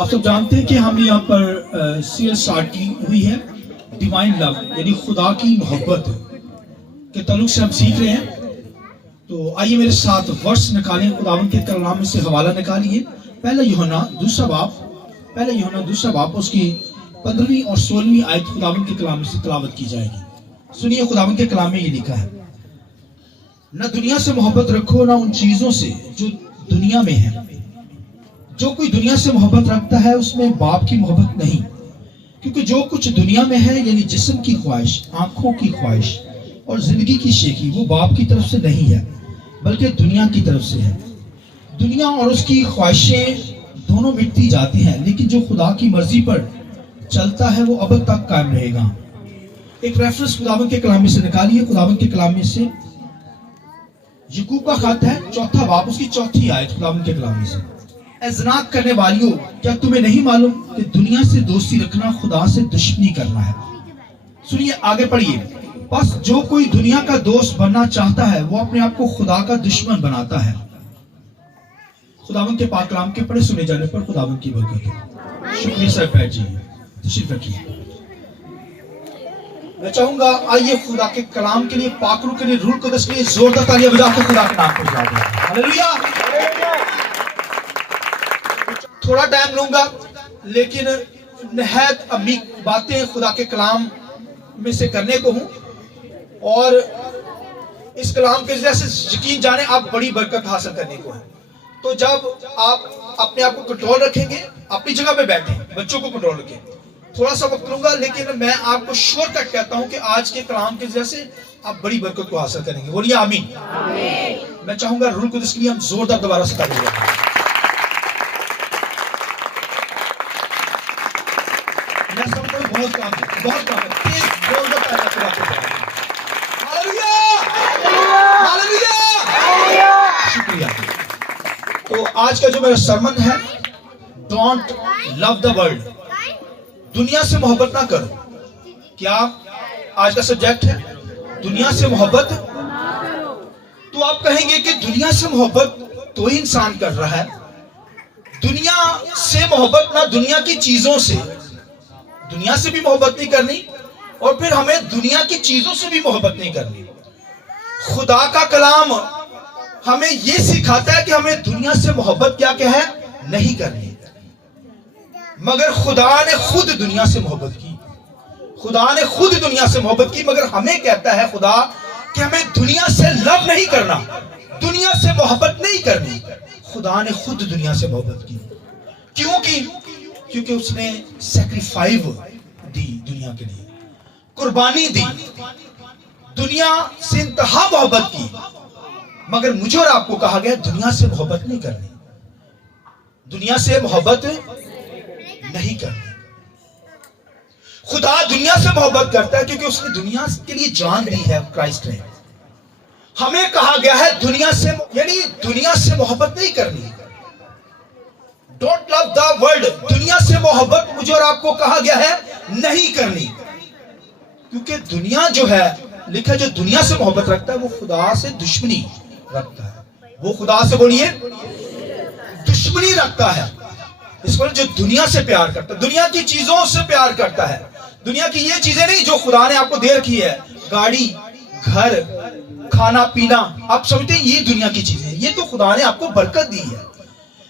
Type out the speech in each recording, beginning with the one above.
آپ سب جانتے ہیں کہ ہم یہاں پر سیریل سٹارٹ کی ہوئی ہے ڈیوائن لو، یعنی خدا کی محبت کے تعلق سے ہم سیکھ رہے ہیں. تو آئیے میرے ساتھ ورس نکالیں، خداوند کے کلام میں سے حوالہ نکالیے. پہلا یوحنا دوسرا باپ اس کی 15ویں اور 16ویں آیت خداوند کے کلام میں سے تلاوت کی جائے گی. سنیے، خداوند کے کلام میں یہ لکھا ہے، نہ دنیا سے محبت رکھو نہ ان چیزوں سے جو دنیا میں ہے. جو کوئی دنیا سے محبت رکھتا ہے اس میں باپ کی محبت نہیں، کیونکہ جو کچھ دنیا میں ہے یعنی جسم کی خواہش، آنکھوں کی خواہش اور زندگی کی شیخی، وہ باپ کی طرف سے نہیں ہے بلکہ دنیا کی طرف سے ہے. دنیا اور اس کی خواہشیں دونوں مٹتی جاتی ہیں، لیکن جو خدا کی مرضی پر چلتا ہے وہ ابد تک قائم رہے گا. ایک ریفرنس خداوند کے کلام میں سے نکالیے. خداوند کے کلام میں سے یعقوب کا خط ہے، 4 باب اس کی 4 آیت خداوند کے کلام میں سے، اے زنا کرنے والیوں، کیا تمہیں نہیں معلوم کہ دنیا سے دوستی رکھنا خدا سے دشمنی کرنا ہے؟ سنیے، آگے پڑھیے. بس جو کوئی دنیا کا دوست بننا چاہتا ہے وہ اپنے آپ کو خدا کا دشمن بناتا ہے. خداوند کے پاک کلام کے پڑھے سنے جانے پر خداوند کی برکت ہو. شکریہ سر بیٹھ جائیے، تشریف رکھیے. میں چاہوں گا آئیے خدا کے کلام کے لیے، پاک روح کے لیے، روح القدس کے لیے زوردار تالیاں بجا کے خدا کے نام کو بجا دیں. ہاللیلویا. تھوڑا ٹائم لوں گا لیکن نہایت عمیق باتیں خدا کے کلام میں سے کرنے کو ہوں، اور اس کلام کے ذریعے سے یقین جانے آپ بڑی برکت حاصل کرنے کو ہیں. تو جب آپ اپنے آپ کو کنٹرول رکھیں گے، اپنی جگہ پہ بیٹھیں، بچوں کو کنٹرول رکھیں. تھوڑا سا وقت لوں گا لیکن میں آپ کو شور تک کہتا ہوں کہ آج کے کلام کے ذریعے سے آپ بڑی برکت کو حاصل کریں گے. بولیے آمین. میں چاہوں گا روح القدس کے لیے ہم زوردار دوبارہ سے تعریف کریں. میں سمجھتا ہوں بہت کام ہے، بہت کام ہے. تیز زوردار تعریف کریں. شکریہ. تو آج کا جو میرا سرمن ہے، ڈونٹ لو دا ورلڈ، دنیا سے محبت نہ کرو. کیا آج کا سبجیکٹ ہے دنیا سے محبت؟ تو آپ کہیں گے کہ دنیا سے محبت تو ہی انسان کر رہا ہے. دنیا سے محبت نہ، دنیا کی چیزوں سے. دنیا سے بھی محبت نہیں کرنی اور پھر ہمیں دنیا کی چیزوں سے بھی محبت نہیں کرنی. خدا کا کلام ہمیں یہ سکھاتا ہے کہ ہمیں دنیا سے محبت کیا ہے نہیں کرنی، مگر خدا نے خود دنیا سے محبت کی. خدا نے خود دنیا سے محبت کی، مگر ہمیں کہتا ہے خدا کہ ہمیں دنیا سے لو نہیں کرنا، دنیا سے محبت نہیں کرنی. خدا نے خود دنیا سے محبت کی. کیوں کی؟ کیونکہ اس نے سیکریفائس دی، دنیا کے لیے قربانی دی، دنیا سے انتہا محبت کی. مگر مجھے اور آپ کو کہا گیا دنیا سے محبت نہیں کرنی، دنیا سے محبت نہیں کرنی. خدا دنیا سے محبت کرتا ہے کیونکہ اس نے دنیا کے لیے جان دی ہے کرائسٹ نے. ہمیں کہا گیا ہے دنیا سے، یعنی دنیا سے محبت نہیں کرنی. ڈونٹ لو دا ورلڈ، دنیا سے محبت مجھے اور آپ کو کہا گیا ہے نہیں کرنی. کیونکہ دنیا جو ہے، لکھا جو دنیا سے محبت رکھتا ہے وہ خدا سے دشمنی رکھتا ہے. وہ خدا سے بولیے دشمنی رکھتا ہے. اس پر جو دنیا سے پیار کرتا ہے، دنیا کی چیزوں سے پیار کرتا ہے. دنیا کی یہ چیزیں نہیں جو خدا نے آپ کو دے رکھی ہے، گاڑی، گھر، کھانا پینا. آپ سمجھتے ہیں یہ دنیا کی چیزیں، یہ تو خدا نے آپ کو برکت دی ہے.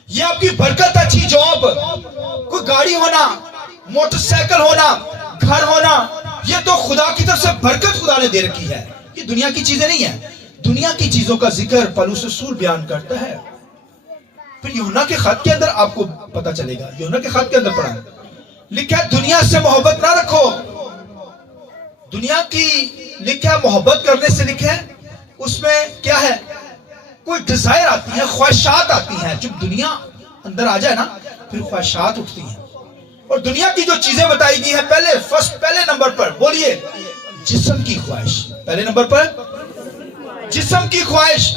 یہ آپ کی برکت، اچھی جاب، کوئی گاڑی ہونا، موٹر سائیکل ہونا، گھر ہونا، یہ تو خدا کی طرف سے برکت خدا نے دے رکھی ہے. یہ دنیا کی چیزیں نہیں ہیں. دنیا کی چیزوں کا ذکر پولس رسول بیان کرتا ہے. پھر یوحنا کے خط کے اندر آپ کو پتا چلے گا، یوحنا کے خط کے اندر پڑھا لکھا ہے دنیا سے محبت نہ رکھو. دنیا کی لکھا ہے محبت کرنے سے، لکھا ہے اس میں کیا ہے، کوئی ڈیزائر آتی ہے، خواہشات آتی ہیں. جب دنیا اندر آ جائے نا پھر خواہشات اٹھتی ہیں. اور دنیا کی جو چیزیں بتائی گئی ہیں، پہلے نمبر پر بولیے جسم کی خواہش. پہلے نمبر پر جسم کی خواہش،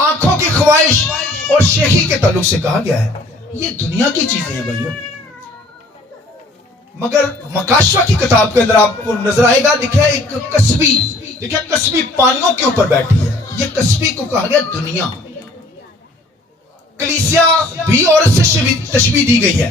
آنکھوں کی خواہش اور شیخی کے تعلق سے کہا گیا ہے یہ دنیا کی چیزیں ہیں بھائیو. مگر مکاشفہ کی کتاب کے اندر آپ کو نظر آئے گا، لکھا ہے ایک کسبی، لکھا ہے کسبی پانیوں کے اوپر بیٹھی ہے. یہ کسبی کو کہا گیا دنیا. کلیسیا بھی عورت سے تشبیہ دی گئی ہے.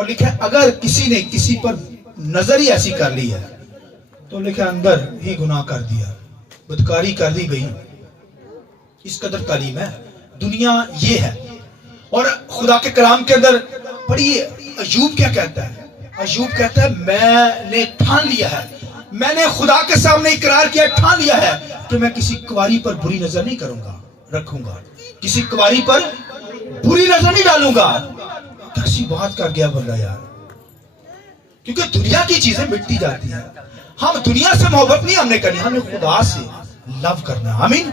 اور لکھا ہے اگر کسی نے کسی پر نظر ہی ایسی کر لی ہے تو لکھا ہے اندر ہی گناہ کر دیا، بدکاری کر دی گئی. اس قدر تعلیم ہے. دنیا یہ ہے. اور خدا کے کلام کے اندر پڑھیے ایوب کیا کہتا ہے. ایوب کہتا ہے میں نے ٹھان لیا ہے، میں نے خدا کے سامنے اقرار کیا، ٹھان لیا ہے کہ میں کسی کنواری پر بری نظر نہیں کروں گا، رکھوں گا، کسی کنواری پر بری نظر نہیں ڈالوں گا. کیسی بات کر گیا بندہ یار. کیونکہ دنیا کی چیزیں مٹتی جاتی ہیں. ہم دنیا سے محبت نہیں ہم نے کرنی، ہم نے خدا سے لو کرنا. آمین.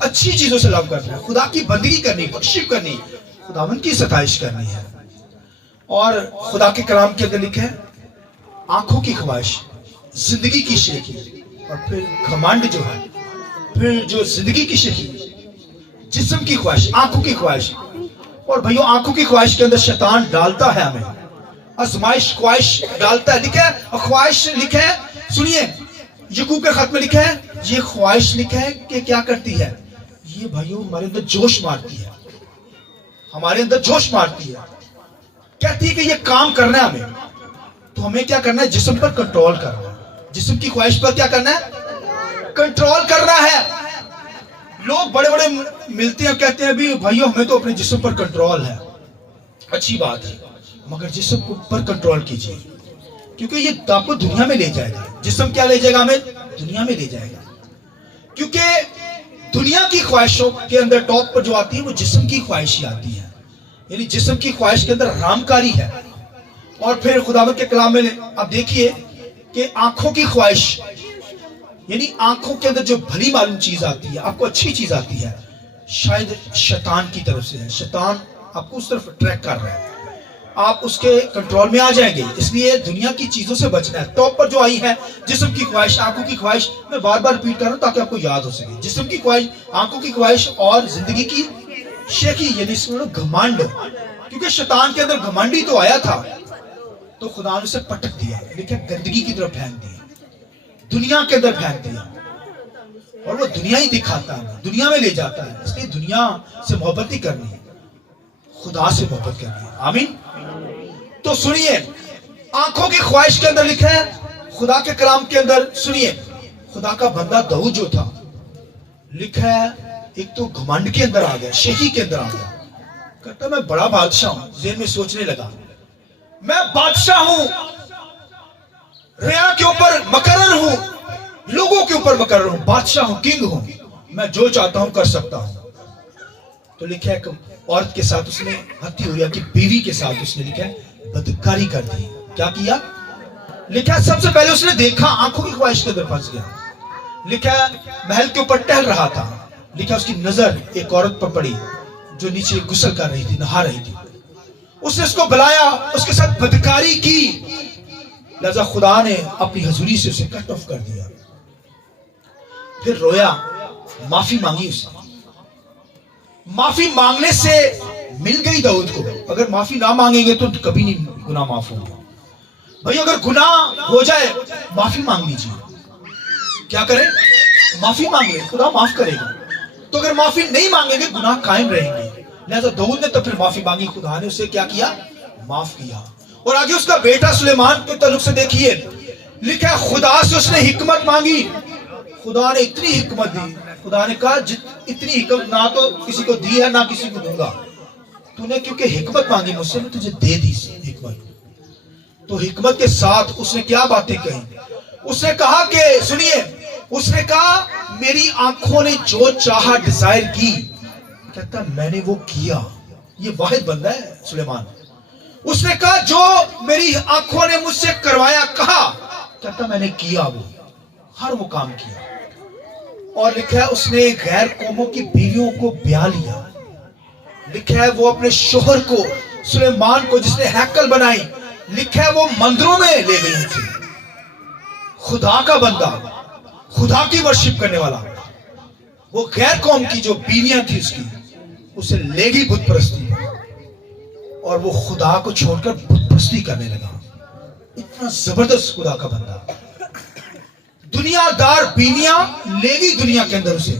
اچھی چیزوں سے لو کرنا ہے، خدا کی بندگی کرنی، بخشش کرنی، خداوند کی ستائش کرنی ہے. اور خدا کے کلام کے اندر لکھا ہے آنکھوں کی خواہش، زندگی کی شیخی، اور پھر گھمنڈ جو ہے، پھر جو زندگی کی شیخی، جسم کی خواہش، آنکھوں کی خواہش. اور بھائیو آنکھوں کی خواہش کے اندر شیطان ڈالتا ہے ہمیں، آزمائش خواہش ڈالتا ہے. لکھا ہے خواہش، لکھا ہے سنیے یعقوب کے خط میں لکھا ہے یہ خواہش لکھا ہے کہ کیا کرتی ہے، یہ بھائیو ہمارے اندر جوش مارتی ہے، ہمارے اندر جوش مارتی ہے. کہتی ہے کہ یہ کام کرنا ہے ہمیں، تو ہمیں کیا کرنا ہے، جسم پر کنٹرول کرنا ہے. جسم کی خواہش پر کیا کرنا ہے، کنٹرول کرنا ہے. لوگ بڑے بڑے ملتے ہیں کہتے ہیں بھی بھائیو ہمیں تو اپنے جسم پر کنٹرول ہے. اچھی بات ہے، مگر جسم پر کنٹرول کیجیے، کیونکہ یہ آپ کو دنیا میں لے جائے گا. جسم کیا لے جائے گا، ہمیں دنیا میں لے جائے گا. کیونکہ دنیا کی خواہشوں کے اندر ٹاپ پر جو آتی ہے وہ جسم کی خواہش ہی آتی ہے. یعنی جسم کی خواہش کے اندر حرام کاری ہے. اور پھر خداوند کے کلام میں آپ دیکھیے کہ آنکھوں کی خواہش، یعنی آنکھوں کے اندر جو بھلی معلوم چیز آتی ہے، آپ کو اچھی چیز آتی ہے، شاید شیطان کی طرف سے ہے. شیطان آپ کو اس طرف ٹریک کر رہا ہے، آپ اس کے کنٹرول میں آ جائیں گے. اس لیے دنیا کی چیزوں سے بچنا ہے. ٹاپ پر جو آئی ہے جسم کی خواہش، آنکھوں کی خواہش، میں بار بار ریپیٹ کر رہا ہوں تاکہ آپ کو یاد ہو سکے. جسم کی خواہش، آنکھوں کی خواہش اور زندگی کی شیخی، یعنی اس میں گھمنڈ. کیونکہ شیطان کے اندر گھمنڈ ہی تو آیا تھا تو خدا نے اسے پٹک دیا، لیکن گندگی کی طرف پھینک دیا، دنیا کے اندر پھینک دیا. اور وہ دنیا ہی دکھاتا ہے، دنیا میں لے جاتا ہے. اس لیے دنیا سے محبت نہیں کرنی ہے، خدا سے محبت کرنی ہے. آمین. تو سنیے آنکھوں کی خواہش کے اندر لکھا ہے خدا کے کلام کے اندر. سنیے خدا کا بندہ داؤد جو تھا، لکھا ہے ایک تو گھمنڈ کے اندر آ گیا، شیخی کے اندر آ گیا. کہتا میں بڑا بادشاہ ہوں. ذہن میں سوچنے لگا میں بادشاہ ہوں، ریا کے اوپر مقرر ہوں، لوگوں کے اوپر مقرر ہوں، بادشاہ ہوں، کنگ ہوں، میں جو چاہتا ہوں کر سکتا ہوں. تو لکھا ہے کہ عورت کے ساتھ اس نے، ہتی اوریا کی بیوی کے ساتھ اس نے لکھا ہے بدکاری کر دی. کیا کیا؟ لکھا ہے سب سے پہلے اس نے دیکھا، آنکھوں کی خواہش کے اندر پھنس گیا. لکھا ہے محل کے اوپر ٹہل رہا تھا، لکھا اس کی نظر ایک عورت پر پڑی جو نیچے غسل کر رہی تھی، نہا رہی تھی. اس نے اس کو بلایا، اس کے ساتھ بدکاری کی، لہذا خدا نے اپنی حضوری سے اسے کٹ آف کر دیا. پھر رویا، معافی مانگی. اس نے معافی مانگنے سے مل گئی داؤد کو. اگر معافی نہ مانگیں گے تو کبھی نہیں گناہ معاف ہوگا. بھائی اگر گناہ ہو جائے معافی مانگ لیجیے. کیا کریں؟ معافی مانگیں، خدا معاف کرے گا. تو اگر معافی نہیں مانگیں گے گناہ قائم رہیں گے. لہذا داؤد نے تو پھر معافی مانگی، خدا نے اسے کیا کیا؟ معاف کیا. اور آگے اس کا بیٹا سلیمان کے تعلق سے دیکھیے، لکھا ہے خدا سے اس نے حکمت مانگی. خدا نے اتنی حکمت دی. خدا نے کہا اتنی حکمت نہ تو کسی کو دی ہے نہ کسی کو دوں گا. تو نے کیونکہ حکمت مانگی مجھ سے، میں تجھے دے دی حکمت. تو حکمت کے ساتھ اس نے کیا باتیں کہی؟ اس نے کہا کہ سنیے، اس نے کہا میری آنکھوں نے جو چاہا ڈیزائر کی، کہتا میں نے وہ کیا. یہ واحد بندہ ہے سلیمان. اس نے کہا جو میری آنکھوں نے مجھ سے کروایا کہا، کہتا میں نے کیا، وہ ہر وہ کام کیا. اور لکھا ہے اس نے غیر قوموں کی بیویوں کو بیاہ لیا. لکھا ہے وہ اپنے شوہر کو، سلیمان کو جس نے ہیکل بنائی، لکھا ہے وہ مندروں میں لے گئی تھی. خدا کا بندہ، خدا کی ورشپ کرنے والا، وہ غیر قوم کی جو بیویاں تھی اس کی، اسے لے گئی بت پرستی میں، اور وہ خدا کو چھوڑ کر بت پرستی کرنے لگا. اتنا زبردست خدا کا بندہ. دنیا دار بیویاں لے گئی دنیا کے اندر اسے.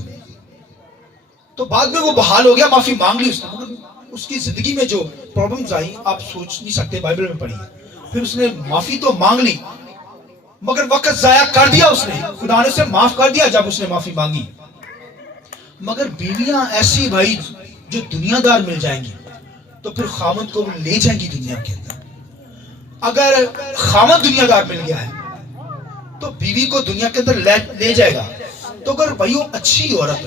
تو بعد میں وہ بحال ہو گیا، معافی مانگ لی اس نے. اس کی زندگی میں جو پرابلمز آئی آپ سوچ نہیں سکتے, بائبل میں پڑھی. پھر اس نے معافی تو مانگ لی مگر وقت ضائع کر دیا اس نے. خدا نے اسے معاف کر دیا جب اس نے معافی مانگی. مگر بیویاں ایسی بھائی جو دنیا دار مل جائیں گی تو پھر خامد کو لے جائیں گی دنیا کے اندر. اگر خامد دنیا دار مل گیا ہے تو بیوی کو دنیا کے اندر لے جائے گا. تو اگر بھائی وہ اچھی عورت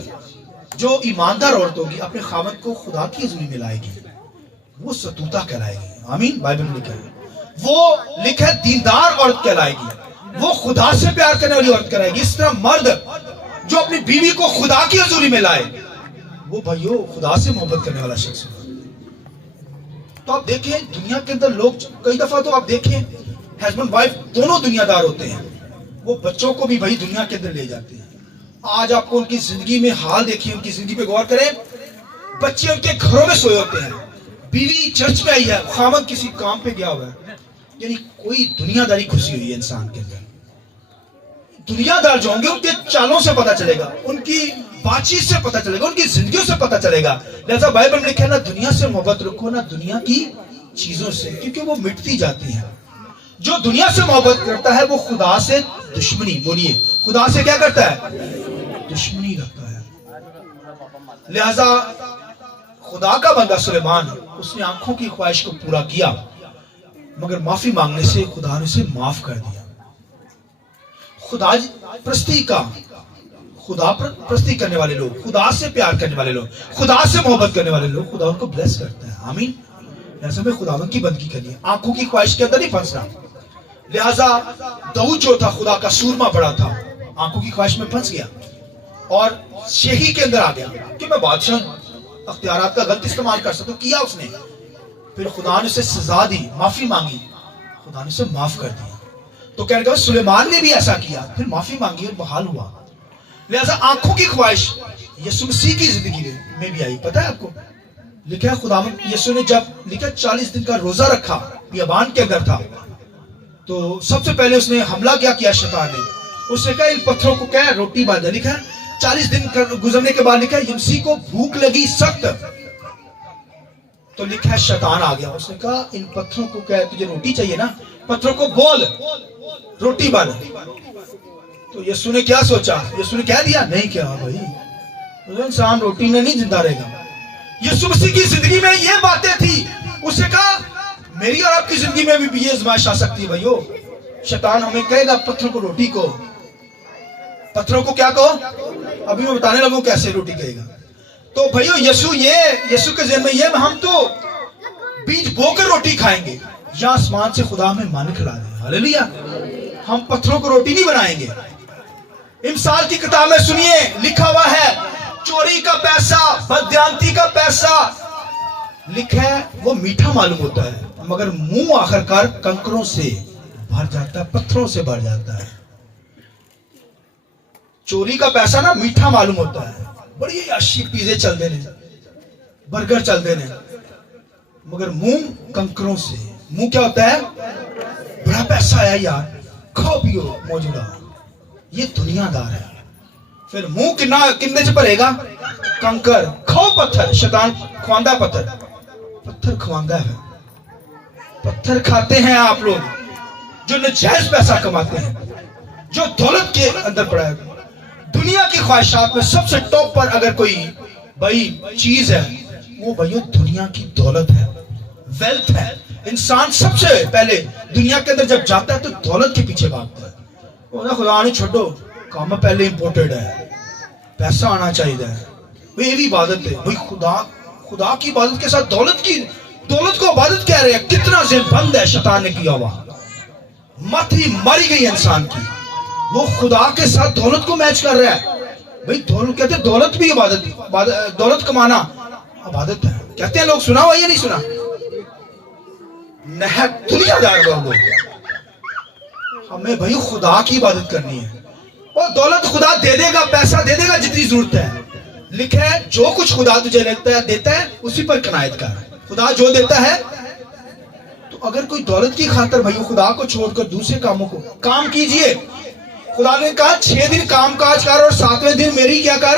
جو ایماندار عورت ہوگی اپنے خامد کو خدا کی حضوری میں لائے گی, وہ ستوتا کہلائے گی. آمین. بائبل میں لکھا ہے وہ لکھا ہے دیندار عورت کہلائے گی, وہ خدا سے پیار کرنے والی عورت کہلائے گی. اس طرح مرد جو اپنی بیوی کو خدا کی حضوری میں لائے وہ بھائیو خدا سے محبت کرنے والا شخص ہوگا. تو آپ دیکھیں دنیا کے اندر لوگ کئی دفعہ تو آپ دیکھیں ہسبینڈ وائف دونوں دنیا دار ہوتے ہیں, وہ بچوں کو بھی بھائی دنیا کے اندر لے جاتے ہیں. آج آپ کو ان کی زندگی میں حال دیکھیے, ان کی زندگی پہ غور کریں. بچے ان کے گھروں میں سوئے ہوتے ہیں, بیوی چرچ میں آئی ہے, خامد کسی کام پہ گیا ہوا ہے. یعنی کوئی دنیا داری گھسی ہوئی ہے انسان کے اندر. دنیا دار جو ہوں گے ان کے چالوں سے پتہ چلے گا, ان کی بات چیت سے پتہ چلے گا, ان کی زندگیوں سے پتہ چلے گا. لہذا بائبل میں لکھا ہے نہ دنیا سے محبت رکھو نہ دنیا کی چیزوں سے, کیونکہ وہ مٹتی جاتی ہیں. جو دنیا سے محبت کرتا ہے وہ خدا سے دشمنی, بولیے خدا سے کیا کرتا ہے, دشمنی رکھتا ہے. لہذا خدا کا بندہ سلیمان, اس نے آنکھوں کی خواہش کو پورا کیا مگر معافی مانگنے سے خدا نے اسے معاف کر دیا. خدا پرستی کرنے والے لوگ, خدا سے پیار کرنے والے لوگ, خدا سے محبت کرنے والے لوگ, خدا ان کو بلیس کرتا ہے. آمین. لہذا میں خداوند کی بندگی کرنی ہے, آنکھوں کی خواہش کے اندر نہیں پھنسنا. لہذا داؤد جو تھا خدا کا سورما بڑا تھا, آنکھوں کی خواہش میں پھنس گیا اور شہی کے اندر آ گیا کہ میں بادشاہ اختیارات کا غلط استعمال کر سکتا ہوں. کیا اس نے, پھر خدا نے اسے سزا دی, معافی مانگی, خدا نے اسے معاف کر دیا. تو کہنے کا سلیمان نے بھی ایسا کیا, پھر معافی مانگی اور بحال ہوا. لہذا آنکھوں کی خواہش یسوع مسیح کی زندگی میں بھی آئی. پتہ ہے آپ کو لکھا ہے خداوند یسوع نے جب لکھا 40 دن کا روزہ رکھا, بیابان کے اندر تھا, تو سب سے پہلے اس نے حملہ کیا شیطان نے. اس نے کہا ان پتھروں کو کیا روٹی باندھا. لکھا ہے 40 دن گزرنے کے بعد لکھا ہے یمسی کو بھوک لگی سخت, تو لکھا ہے شیطان آ گیا. اس نے کہا ان پتھروں کو کیا تجھے روٹی چاہیے نا, پتھروں کو بول روٹی بن. تو یسوع نے کیا سوچا, یسوع نے کہہ دیا نہیں کیا بھائی, انسان روٹی میں نہیں زندہ رہے گا. یسوع مسیح کی زندگی میں یہ باتیں تھی. اس نے کہا میری اور آپ کی زندگی میں بھی یہ آزمائش آ سکتی ہے بھائیو. شیطان ہمیں کہے گا پتھروں کو روٹی کو, پتھروں کو کیا کہو, ابھی میں بتانے لگوں کیسے روٹی کہے گا. تو بھائیو یسوع کے ذہن میں یہ ہم تو بیج بو کر روٹی کھائیں گے یا آسمان سے خدا ہمیں مان کھلا دے. ہاللیلویا. ہم پتھروں کو روٹی نہیں بنائیں گے. امثال کی کتاب میں سنیے لکھا ہوا ہے چوری کا پیسہ, بددیانتی کا پیسہ, لکھا ہے وہ میٹھا معلوم ہوتا ہے مگر منہ آخرکار کنکروں سے بھر جاتا ہے, پتھروں سے بھر جاتا ہے. چوری کا پیسہ نا میٹھا معلوم ہوتا ہے, بڑی عشی پیزے چل دے رہے, برگر چل دے رہے, مگر منہ کنکروں سے. منہ کیا ہوتا ہے, بڑا پیسہ آیا یار, کھاؤ پیو موجودہ, یہ دنیا دار ہے. پھر منہ کنے سے بھرے گا, کنکر. کھاؤ پتھر, شیطان کھواندہ پتھر کھواندہ ہے. پتھر کھاتے ہیں آپ لوگ جو نجائز پیسہ کماتے ہیں, جو دولت کے اندر پڑا ہے. دنیا کی خواہشات میں سب سے ٹاپ پر اگر کوئی بھائی چیز ہے وہ بھائیو دنیا کی دولت ہے, ویلتھ ہے. انسان سب سے پہلے دنیا کے اندر جب جاتا ہے تو دولت کے پیچھے بھاگتا ہے. خدا نے چھوڑو, کام پہلے امپورٹڈ ہے, پیسہ آنا چاہیے. یہ بھی عبادت ہے بھائی. خدا کی عبادت کے ساتھ دولت کو عبادت کہہ رہے ہیں. کتنا ذہن بند ہے شیطان نے کیا ہوا, مت ہی ماری گئی انسان کی. وہ خدا کے ساتھ دولت کو میچ کر رہا ہے بھائی. دولت کہتے ہیں دولت بھی عبادت, دولت کمانا عبادت ہے کہتے ہیں لوگ. سنا ہوا یا نہیں سنا, نہایت دنیا دار لوگ. ہمیں بھائی خدا کی عبادت کرنی ہے, اور دولت خدا دے دے گا, پیسہ دے دے گا جتنی ضرورت ہے. لکھا ہے جو کچھ خدا تجھے دیتا ہے اسی پر قناعت کر. خدا جو دیتا ہے, تو اگر کوئی دولت کی خاطر بھائی خدا کو چھوڑ کر دوسرے کاموں کو کام کیجئے. خدا نے کہا 6 دن کام کاج کر اور 7ویں دن میری کیا کر,